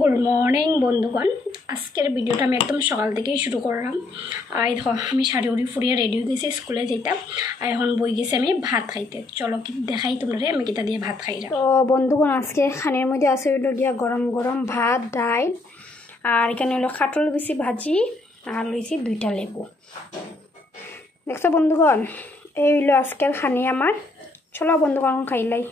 Good morning বন্ধুগণ, আজকের ভিডিওটা আমি একদম সকাল থেকেই শুরু করলাম। আর দেখো আমি শাড়ি উড়ি ফুরিয়ে রেডি হয়ে গেছি স্কুলে যেতাম, আর এখন বই গেছি আমি ভাত খাইতে। চলো কি দেখাই তোমরা আমি কিতা দিয়ে ভাত খাই। তো বন্ধুগণ আজকে খানের মধ্যে আছে হইল গিয়া গরম গরম ভাত ডাল, আর এখানে হলো কাটল বেশি ভাজি, আর লইছি 2টা লেবু। দেখছো বন্ধুগণ, এই হইল আজকের খানি আমার। চলো বন্ধুগণ খাইলাই।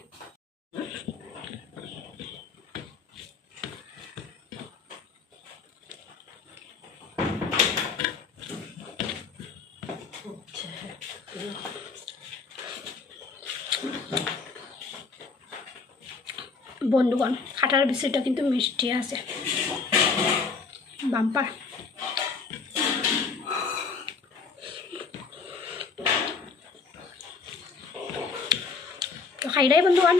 বন্ধুগণ খাটার বিষয়টা কিন্তু মিষ্টি আছে, বাম্পার। তো খাইলাই বন্ধুগণ,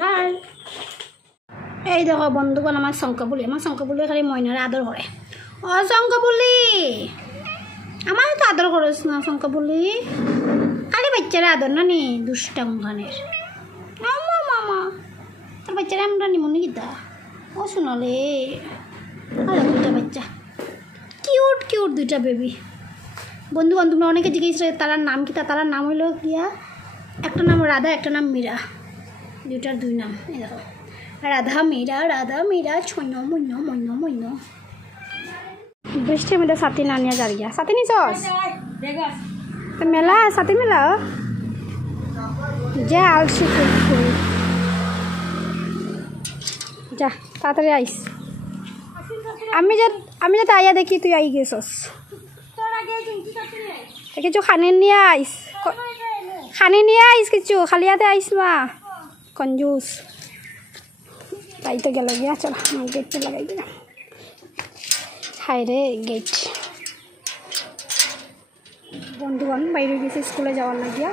বাই। এই দেখো বন্ধুগণ আমার শঙ্কাবুলি, খালি ময়নারে আদর করে। ও শঙ্কাবুলি, আমার তো আদর করিস না শঙ্কাবুলি, খালি বাচ্চারা আদর না নি দুষ্টাম খানের। মামা মামা তোর বাচ্চারা আমরা নিমনি গীতা ও শোনালে। আরে 2টা বাচ্চা, কিউট কিউট 2টা বেবি। বন্ধুগণ তোমরা অনেকে জিজ্ঞেস তারার নাম কি, তারার নাম হইল গিয়া একটা নাম রাধা, একটা নাম মীরা, 2টার 2 নাম। এই দেখো রাধা মীরা ছন্য মন্য মন্য মন্য। বৃষ্টির মধ্যে সাথী না নিয়ে যার গিয়া সাথী নিছ মেলা, সাথী মেলা যা আলসি যা তাড়াতাড়ি আইস। আমি যাতে আইয়া দেখি তুই আই গেছস, কিছু খানি নিয়ে আইস, কিছু খালি হাতে আইস মা, কঞ্জুস। তাই তো গেল গিয়া, চল আমার গেটটা লাগাই দিলাম। হাই রে গেট। বন্ধুগণ বাইরে গেছি স্কুলে যাওয়ার লাগিয়া,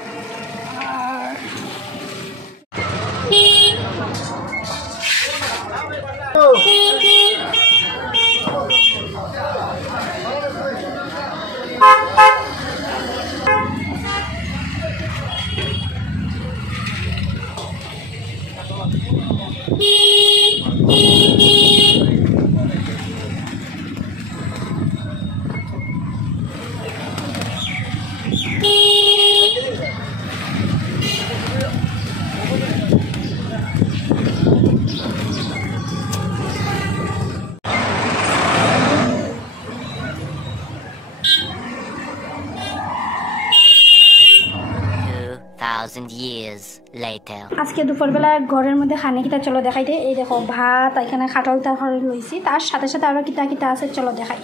আজকে দুপুরবেলা ঘরের মধ্যে খানি কিতা চলো দেখাইতে। এই দেখো ভাত, এখানে খাটাল তরকারি লইছি, তার সাথে সাথে আরো কিতা কিতা আছে চলো দেখাই।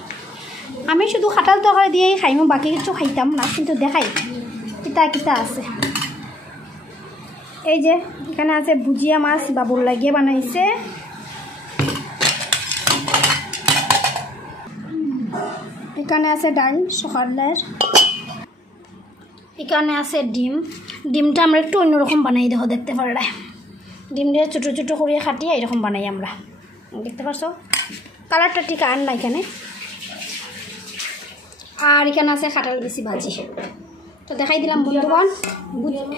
আমি শুধু খাটাল তরকারি দিয়েই খাইমু, বাকি কিছু খাইতাম না, কিন্তু দেখাই কিতা কিতা আছে। এই যে এখানে আছে ভুজিয়া মাছ, বাবুর লাগিয়ে বানাইছে। এখানে আছে ডাল সকালের। এখানে আছে ডিমটা আমরা একটু অন্যরকম বানাই, দেখো দেখতে পারলে ডিম দিয়ে ছোটো ছোটো করিয়ে খাটিয়ে এরকম বানাই আমরা, দেখতে পারছো কালারটা ঠিক আর না এখানে। আর এখানে আছে খাটাল বেশি ভাজি, তো দেখাই দিলাম বন্ধুগণ।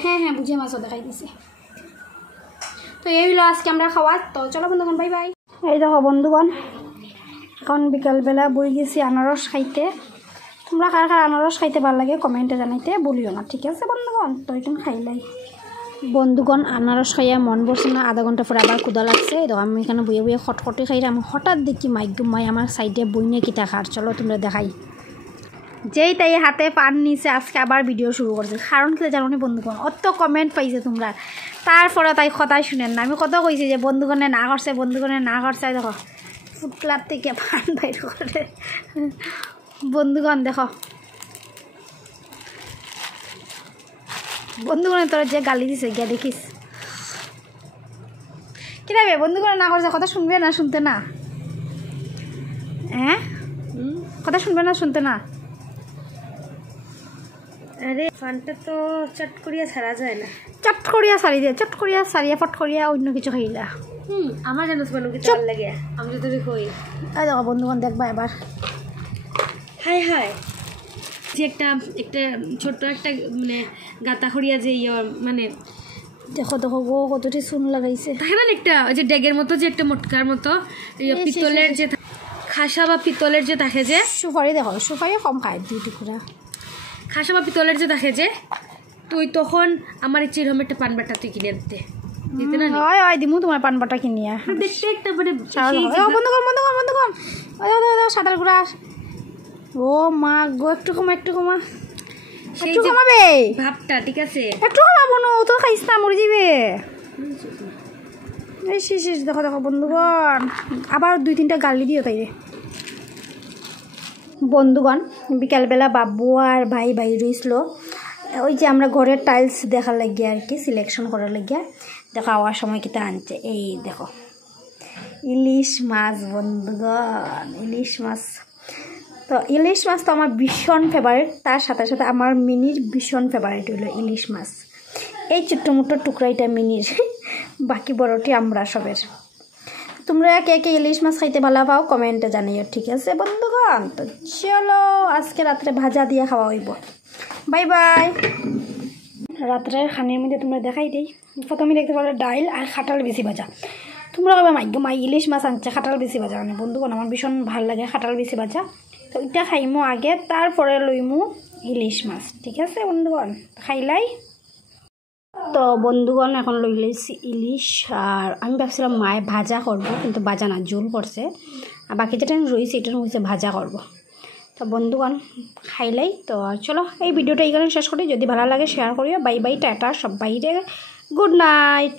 হ্যাঁ বুঝে মাছও দেখাই দিছি। তো এই হলো আজকে আমরা খাওয়া। তো চলো বন্ধুগণ বাই বাই। এই দেখো বন্ধুগণ এখন বিকালবেলা বই গেছি আনারস খাইতে। তোমরা কার কার আনারস খাইতে ভালো লাগে কমেন্টে জানাইতে বলিও না, ঠিক আছে বন্ধুগণ? তো এখন খাইলাই বন্ধুগণ, আনারস খাইয়া মন বসে না, আধা ঘন্টা পরে আবার ক্ষুধা লাগছে। দেখো আমি এখানে বইয়ে বইয়ে খটখটে খাইলাম, হঠাৎ দেখি মাই আমার সাইডে বইনে কিতা খার। চলো তোমরা দেখাই। যেই তাই হাতে পান নিছে আজকে আবার ভিডিও শুরু করছে, কারণ কি জানো বন্ধুগণ, অত কমেন্ট পাইছে তোমরা, তারপরে তাই কথাই শুনেন না। আমি কত কইছি যে বন্ধুগণে না করছে, দেখো ফুটলার থেকে পান বাইর করে। বন্ধুগণ দেখো, বন্ধুগণে তোরা যে গালি দিছে গিয়া দেখিস কিনা বে। বন্ধুগণে না করছে, কথা শুনবে না শুনতে না? হ্যাঁ কথা শুনবে না শুনতে না? আরে ফানটা তো চট করিয়া ছাড়া যায় না, চট করিয়া ছাড়ি দিয়ে, চট করিয়া ছাড়িয়া ফট করিয়া অন্য কিছু খাইলা। আমার জানো ভাল লাগে, আমি তো কই। দেখো বন্ধুগণ দেখবা এবার, হাই হাই যে একটা ছোট্ট একটা মানে গাতা খড়িয়া যে মানে দেখো দেখো গো কতটি চুন লাগাইছে। থাকে না একটা ওই যে ডেগের মতো যে একটা মোটকার মতো পিতলের যে খাসা বা পিতলের যে থাকে যে সুপারি দেখো সুপারি কম খায় 2 টুকরা খাসা বা পিতলের যে থাকে যে তুই তখন আমার ইচ্ছে এরকম একটা পান বাটা তুই কিনে দিতে না হয় হয় দিমু তোমার পান বাটা কিনিয়া দেখতে একটা মানে বন্ধ কর সাঁতার গুড়া। ও মা গো একটু কমা একটু কমাবে ভাবটা ঠিক আছে একটু কমাবো না তো খাইস না মরে যাবে। এই শেষ দেখো দেখো বন্ধুগণ আবার 2-3টা গালি দিও তাইরে। বন্ধুগণ বিকালবেলা বাবু আর ভাই রইছিল ওই যে আমরা ঘরের টাইলস দেখার লাগিয়ে আর কি সিলেকশন করার লাগিয়ে দেখো আওয়ার সময় কিতা আনছে। এই দেখো ইলিশ মাছ বন্ধুগণ ইলিশ মাছ। তো ইলিশ মাছ তো আমার ভীষণ ফেভারিট, তার সাথে সাথে আমার মিনির ভীষণ ফেভারিট হলো ইলিশ মাছ। এই ছোট্ট মোটো টুকরাইটা মিনির, বাকি বড়টি আমরা সবের। তোমরা কে কে ইলিশ মাছ খাইতে ভালো পাও কমেন্টে জানিও, ঠিক আছে বন্ধুগণ। তো চলো আজকে রাত্রে ভাজা দিয়ে খাওয়া হইব। Bye bye. রাত্রের খানের মধ্যে তোমরা দেখাই দিই। প্রথমে দেখতে পারো ডাইল আর খাটাল বেশি ভাজা। তোমরা কবে মাই ইলিশ মাছ আনছে খাটাল বেশি ভাজা, মানে বন্ধুগণ আমার ভীষণ ভালো লাগে খাটাল বেশি ভাজা। তো এটা খাইমো আগে, তারপরে লইমু ইলিশ মাছ, ঠিক আছে বন্ধুগণ খাইলাই। তো বন্ধুগণ এখন লই লইছি ইলিশ, আর আমি ভাবছিলাম মায়ে ভাজা করব, কিন্তু ভাজা না ঝোল করছে, আর বাকি যেটা রয়েছে এটা হচ্ছে ভাজা করব। তো বন্ধুগণ খাইলাই। তো চলো এই ভিডিওটা এইখানে শেষ করি, যদি ভালো লাগে শেয়ার করিও। বাই বাই টাটা সব বাইরে, গুড নাইট।